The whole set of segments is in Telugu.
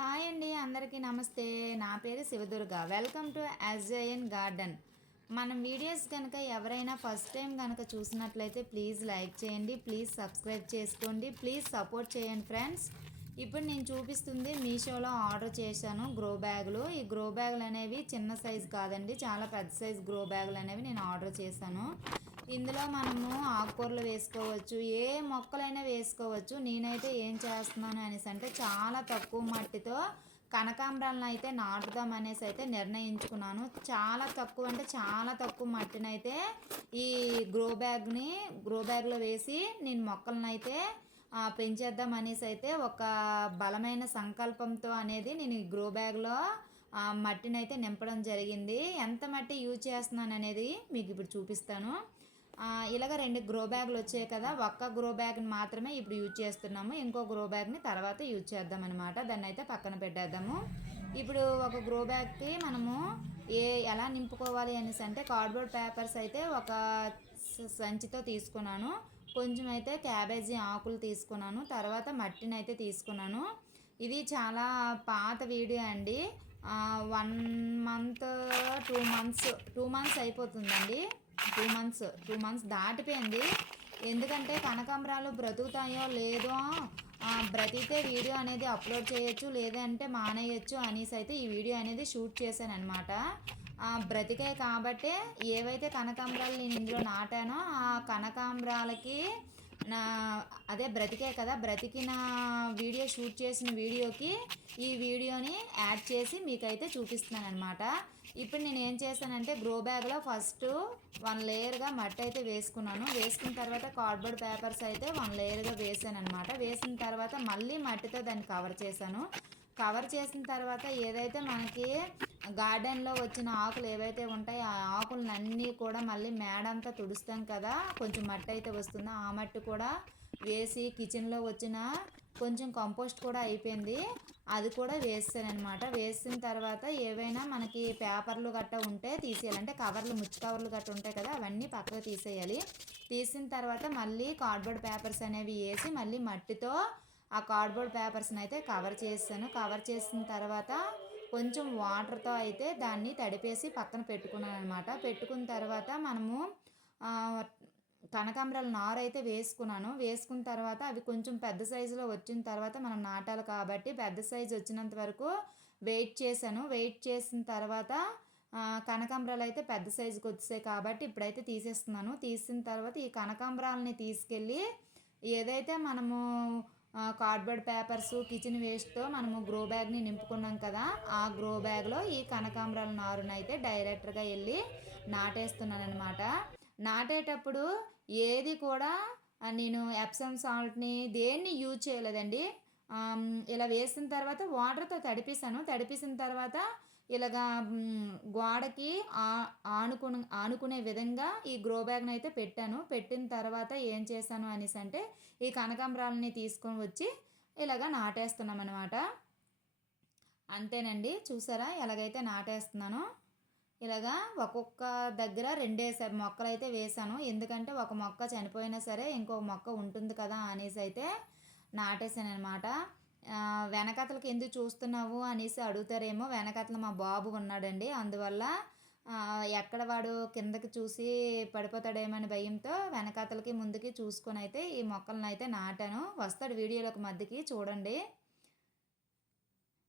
హాయ్ అండి అందరికీ నమస్తే. నా పేరు Shivadurga. Welcome to SJN garden మన వీడియోస్ కనుక ఎవరైనా ఫస్ట్ టైం కనుక చూసినట్లయితే ప్లీజ్ లైక్ చేయండి ప్లీజ్ సబ్స్క్రైబ్ చేసుకోండి ప్లీజ్ సపోర్ట్ చేయండి ఫ్రెండ్స్ ఇప్పుడు నేను చూపిస్తుంది మీషోలో ఆర్డర్ చేశాను గ్రో బ్యాగులు ఈ గ్రో బ్యాగులు అనేవి చిన్న సైజు కాదండి చాలా పెద్ద సైజు గ్రో బ్యాగులు అనేవి నేను ఆర్డర్ చేశాను. ఇందులో మనము ఆకుకూరలు వేసుకోవచ్చు ఏ మొక్కలైనా వేసుకోవచ్చు. నేనైతే ఏం చేస్తున్నాను అనేసి అంటే చాలా తక్కువ మట్టితో కనకాంబరాలను అయితే నాటుదాం అనేసి అయితే నిర్ణయించుకున్నాను. చాలా తక్కువ అంటే చాలా తక్కువ మట్టినైతే ఈ గ్రో బ్యాగ్ని గ్రో బ్యాగ్లో వేసి నేను మొక్కలను అయితే పెంచేద్దాం అనేసి అయితే ఒక బలమైన సంకల్పంతో అనేది నేను ఈ గ్రో బ్యాగ్లో మట్టినైతే మట్టిని అయితే నింపడం జరిగింది. ఎంత మట్టి యూజ్ చేస్తున్నాను అనేది మీకు ఇప్పుడు చూపిస్తాను. ఇలాగ రెండు గ్రో బ్యాగులు వచ్చాయి కదా ఒక్క గ్రో బ్యాగ్ని మాత్రమే ఇప్పుడు యూజ్ చేస్తున్నాము. ఇంకో గ్రో బ్యాగ్ని తర్వాత యూజ్ చేద్దాం అనమాట దాన్ని అయితే పక్కన పెట్టేద్దాము. ఇప్పుడు ఒక గ్రో బ్యాగ్కి మనము ఏ ఎలా నింపుకోవాలి అనేసి అంటే కార్డ్బోర్డ్ పేపర్స్ అయితే ఒక సంచితో తీసుకున్నాను. కొంచెం అయితే క్యాబేజీ ఆకులు తీసుకున్నాను. తర్వాత మట్టిని అయితే తీసుకున్నాను. ఇది చాలా పాత వీడియో అండి. One month two months two months అయిపోతుందండి. టూ మంత్స్ టూ మంత్స్ దాటిపోయింది. ఎందుకంటే కనకాంబరాలు బ్రతుకుతాయో లేదో బ్రతికితే వీడియో అనేది అప్లోడ్ చేయొచ్చు లేదంటే మానేయచ్చు అనేసి అయితే ఈ వీడియో అనేది షూట్ చేశాను అనమాట బ్రతికాయి కాబట్టే ఏవైతే కనకాంబరాలు నేను ఇందులో నాటానో ఆ కనకాంబరాలకి నా అదే బ్రతికే కదా బ్రతికిన వీడియో షూట్ చేసిన వీడియోకి ఈ వీడియోని యాడ్ చేసి మీకైతే చూపిస్తున్నాను అనమాట ఇప్పుడు నేను ఏం చేశానంటే గ్రో బ్యాగ్లో ఫస్ట్ వన్ లేయర్గా మట్టి అయితే వేసుకున్నాను. వేసుకున్న తర్వాత కార్డ్బోర్డ్ పేపర్స్ అయితే వన్ లేయర్గా వేసాను అనమాట వేసిన తర్వాత మళ్ళీ మట్టితో దాన్ని కవర్ చేశాను. కవర్ చేసిన తర్వాత ఏదైతే మనకి గార్డెన్లో వచ్చిన ఆకులు ఏవైతే ఉంటాయో ఆ ఆకులన్నీ కూడా మళ్ళీ మేడంతా తుడుస్తాం కదా. కొంచెం మట్టి అయితే వస్తుందో? ఆ మట్టి కూడా వేసి కిచెన్లో వచ్చిన కొంచెం కంపోస్ట్ కూడా అయిపోయింది. అది కూడా వేస్తానమాట వేసిన తర్వాత ఏవైనా మనకి పేపర్లు గట్ట ఉంటే తీసేయాలి. అంటే కవర్లు ముచ్చు కవర్లు గట్ట ఉంటాయి కదా అవన్నీ పక్కకు తీసేయాలి. తీసిన తర్వాత మళ్ళీ కార్డ్బోర్డ్ పేపర్స్ అనేవి వేసి మళ్ళీ మట్టితో ఆ కార్డ్బోర్డ్ పేపర్స్ని అయితే కవర్ చేస్తాను. కవర్ చేసిన తర్వాత కొంచెం వాటర్తో అయితే దాన్ని తడిపేసి పక్కన పెట్టుకున్నాను అనమాట పెట్టుకున్న తర్వాత మనము కనకాంబరాల నారు అయితే వేసుకున్నాను. వేసుకున్న తర్వాత అవి కొంచెం పెద్ద సైజులో వచ్చిన తర్వాత మనం నాటాలి కాబట్టి పెద్ద సైజు వచ్చినంత వరకు వెయిట్ చేశాను. వెయిట్ చేసిన తర్వాత కనకాంబరాలు అయితే పెద్ద సైజుకి వచ్చాయి కాబట్టి ఇప్పుడైతే తీసేస్తున్నాను. తీసిన తర్వాత ఈ కనకాంబరాలని తీసుకెళ్ళి ఏదైతే మనము కార్డ్బోర్డ్ పేపర్స్ కిచెన్ వేస్ట్తో మనము గ్రో బ్యాగ్ని నింపుకున్నాం కదా ఆ గ్రో బ్యాగ్లో ఈ కనకాంబరాల నారుని అయితే డైరెక్ట్గా వెళ్ళి నాటేస్తున్నాను అనమాట నాటేటప్పుడు ఏది కూడా నేను ఎప్సమ్ సాల్ట్ని దేన్ని యూజ్ చేయలేదండి. ఇలా వేసిన తర్వాత వాటర్తో తడిపేసాను తడిపేసిన తర్వాత ఇలాగా గోడకి ఆ- ఆనుకుని ఆనుకునే విధంగా ఈ గ్రో బ్యాగ్ని అయితే పెట్టాను. పెట్టిన తర్వాత ఏం చేశాను అనేసి అంటే ఈ కనకాంబరాలని తీసుకొని వచ్చి ఇలాగా నాటేస్తున్నాం అనమాట అంతేనండి. చూసారా? ఎలాగైతే నాటేస్తున్నానో ఇలాగా ఒక్కొక్క దగ్గర రెండేసా మొక్కలు అయితే వేసాను ఎందుకంటే ఒక మొక్క చనిపోయినా సరే ఇంకో మొక్క ఉంటుంది కదా అనేసి అయితే నాటేశాను అనమాట వెనకతలకి ఎందుకు చూస్తున్నావు? అనేసి అడుగుతారేమో. వెనకతల మా బాబు ఉన్నాడండి. అందువల్ల ఎక్కడ వాడు కిందకి చూసి పడిపోతాడేమని భయంతో వెనకాతలకి ముందుకి చూసుకొని అయితే ఈ మొక్కలను అయితే నాటాను. వస్తాడు వీడియోలకు మధ్యకి చూడండి.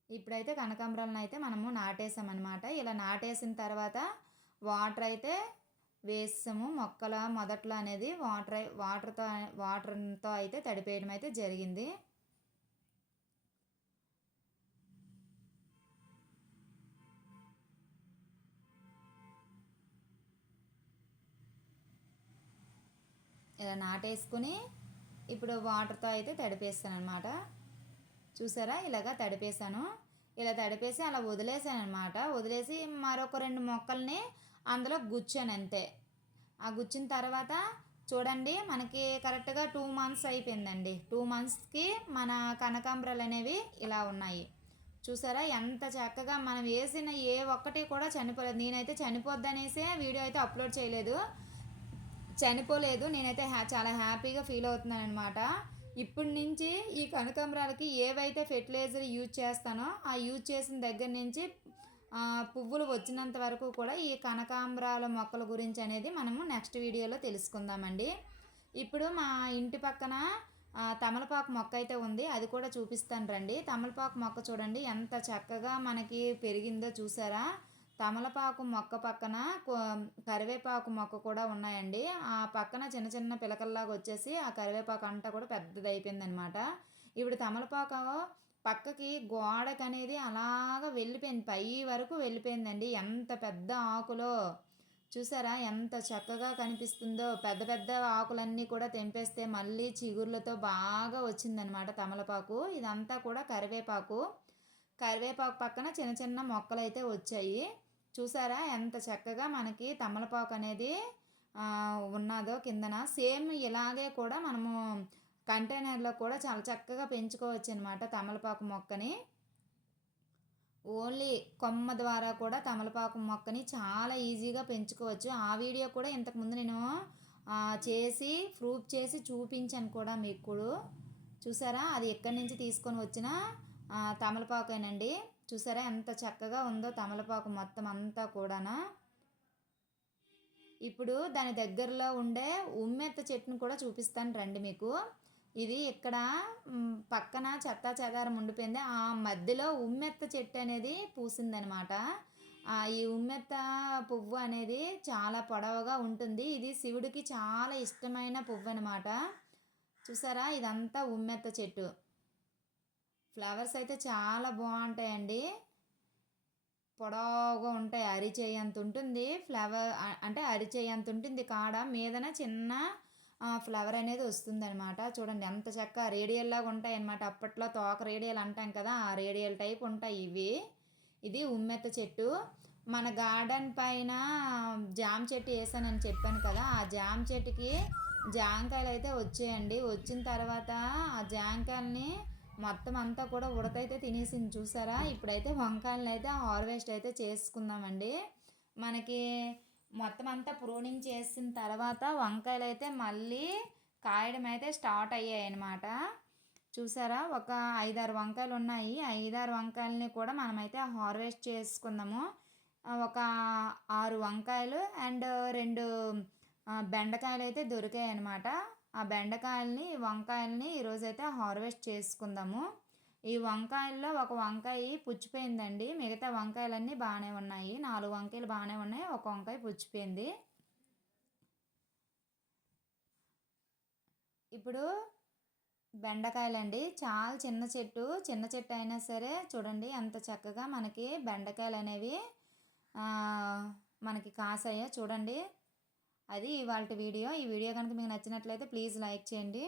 ఇప్పుడైతే కనకాంబరాలను అయితే మనము నాటేసామన్నమాట ఇలా నాటేసిన తర్వాత వాటర్ అయితే వేసాము. మొక్కల మొదట్లో అనేది వాటర్ వాటర్తో వాటర్తో అయితే తడిపేయడం అయితే జరిగింది. ఇలా నాటేసుకుని ఇప్పుడు వాటర్తో అయితే తడిపేస్తాను అనమాట చూసారా? ఇలాగా తడిపేశాను. ఇలా తడిపేసి అలా వదిలేసాను అనమాట వదిలేసి మరొక రెండు మొక్కల్ని అందులో గుచ్చాను అంతే. ఆ గుచ్చిన తర్వాత చూడండి మనకి కరెక్ట్గా టూ మంత్స్ అయిపోయిందండి. టూ మంత్స్కి మన కనకాంబరాలు అనేవి ఇలా ఉన్నాయి. చూసారా? ఎంత చక్కగా మనం వేసిన ఏ ఒక్కటి కూడా చనిపోలేదు. నేనైతే చనిపోద్దనేసే వీడియో అయితే అప్లోడ్ చేయలేదు. చనిపోలేదు. నేనైతే హ్యా చాలా హ్యాపీగా ఫీల్ అవుతున్నాను అనమాట ఇప్పటి నుంచి ఈ కనకాంబరాలకి ఏవైతే ఫెర్టిలైజర్ యూజ్ చేస్తానో ఆ యూజ్ చేసిన దగ్గర నుంచి పువ్వులు వచ్చినంత వరకు కూడా ఈ కనకాంబరాల మొక్కల గురించి అనేది మనము నెక్స్ట్ వీడియోలో తెలుసుకుందామండి. ఇప్పుడు మా ఇంటి పక్కన తమలపాకు మొక్క అయితే ఉంది. అది కూడా చూపిస్తాను రండి. తమలపాకు మొక్క చూడండి. ఎంత చక్కగా మనకి పెరిగిందో చూసారా? తమలపాకు మొక్క పక్కన కరివేపాకు మొక్క కూడా ఉన్నాయండి. ఆ పక్కన చిన్న చిన్న పిలకల్లాగా వచ్చేసి ఆ కరివేపాకు అంతా కూడా పెద్దది అయిపోయింది అనమాట ఇప్పుడు తమలపాకు పక్కకి గోడకనేది అలాగ వెళ్ళిపోయింది. పై వరకు వెళ్ళిపోయిందండి. ఎంత పెద్ద ఆకులో చూసారా? ఎంత చక్కగా కనిపిస్తుందో. పెద్ద పెద్ద ఆకులన్నీ కూడా తెంపేస్తే మళ్ళీ చిగుర్లతో బాగా వచ్చిందనమాట తమలపాకు. ఇదంతా కూడా కరివేపాకు. కరివేపాకు పక్కన చిన్న చిన్న మొక్కలు అయితే వచ్చాయి. చూసారా? ఎంత చక్కగా మనకి తమలపాకు అనేది ఉన్నదో కిందన. సేమ్ ఇలాగే కూడా మనము కంటైనర్లో కూడా చాలా చక్కగా పెంచుకోవచ్చు అనమాట తమలపాకు మొక్కని. ఓన్లీ కొమ్మ ద్వారా కూడా తమలపాకు మొక్కని చాలా ఈజీగా పెంచుకోవచ్చు. ఆ వీడియో కూడా ఇంతకుముందు నేను చేసి ప్రూఫ్ చేసి చూపించాను కూడా మీకు. చూసారా? అది ఎక్కడి నుంచి తీసుకొని వచ్చిన తమలపాకు తమలపాకేనండి. చూసారా ఎంత చక్కగా ఉందో తమలపాకు మొత్తం అంతా కూడానా? ఇప్పుడు దాని దగ్గరలో ఉండే ఉమ్మెత్త చెట్టును కూడా చూపిస్తాను రండి మీకు. ఇది ఇక్కడ పక్కన చెత్త చెదారం ఉండిపోయింది. ఆ మధ్యలో ఉమ్మెత్త చెట్టు అనేది పూసిందనమాట. ఈ ఉమ్మెత్త పువ్వు అనేది చాలా పొడవుగా ఉంటుంది. ఇది శివుడికి చాలా ఇష్టమైన పువ్వు అనమాట చూసారా? ఇదంతా ఉమ్మెత్త చెట్టు. ఫ్లవర్స్ అయితే చాలా బాగుంటాయండి. పొడవుగా ఉంటాయి. అరిచేయి అంత ఉంటుంది. ఫ్లవర్ అంటే అరిచేయి అంత ఉంటుంది. కాడ మీదన చిన్న ఫ్లవర్ అనేది వస్తుంది అనమాట చూడండి ఎంత చక్క రేడియల్లాగా ఉంటాయి అనమాట అప్పట్లో తోక రేడియల్ అంటాం కదా ఆ రేడియల్ టైప్ ఉంటాయి ఇవి. ఇది ఉమ్మెత్త చెట్టు. మన గార్డెన్ పైన జామ చెట్టు వేసానని చెప్పాను కదా ఆ జామ చెట్టుకి జాంకాయలు అయితే వచ్చాయండి. వచ్చిన తర్వాత ఆ జాంకాయల్ని మొత్తం అంతా కూడా ఉడకైతే తినేసింది చూసారా? ఇప్పుడైతే వంకాయలను అయితే హార్వెస్ట్ అయితే చేసుకుందామండి. మనకి మొత్తం అంతా ప్రూనింగ్ చేసిన తర్వాత వంకాయలు అయితే మళ్ళీ కాయడం అయితే స్టార్ట్ అయ్యాయి అన్నమాట చూసారా? ఒక ఐదారు వంకాయలు ఉన్నాయి ఐదారు వంకాయలని కూడా మనమైతే హార్వెస్ట్ చేసుకుందాము. ఒక ఆరు వంకాయలు అండ్ రెండు బెండకాయలు అయితే దొరికాయి అనమాట ఆ బెండకాయల్ని వంకాయల్ని ఈరోజైతే హార్వెస్ట్ చేసుకుందాము. ఈ వంకాయల్లో ఒక వంకాయ పుచ్చిపోయిందండి. మిగతా వంకాయలన్నీ బాగానే ఉన్నాయి. నాలుగు వంకాయలు బాగానే ఉన్నాయి. ఒక వంకాయ పుచ్చిపోయింది. ఇప్పుడు బెండకాయలండి. చాలా చిన్న చెట్టు. చిన్న చెట్టు అయినా సరే చూడండి ఎంత చక్కగా మనకి బెండకాయలు అనేవి మనకి కాసాయో చూడండి. అది ఇవాళ వీడియో. ఈ వీడియో కనుక మీకు నచ్చినట్లయితే ప్లీజ్ లైక్ చేయండి.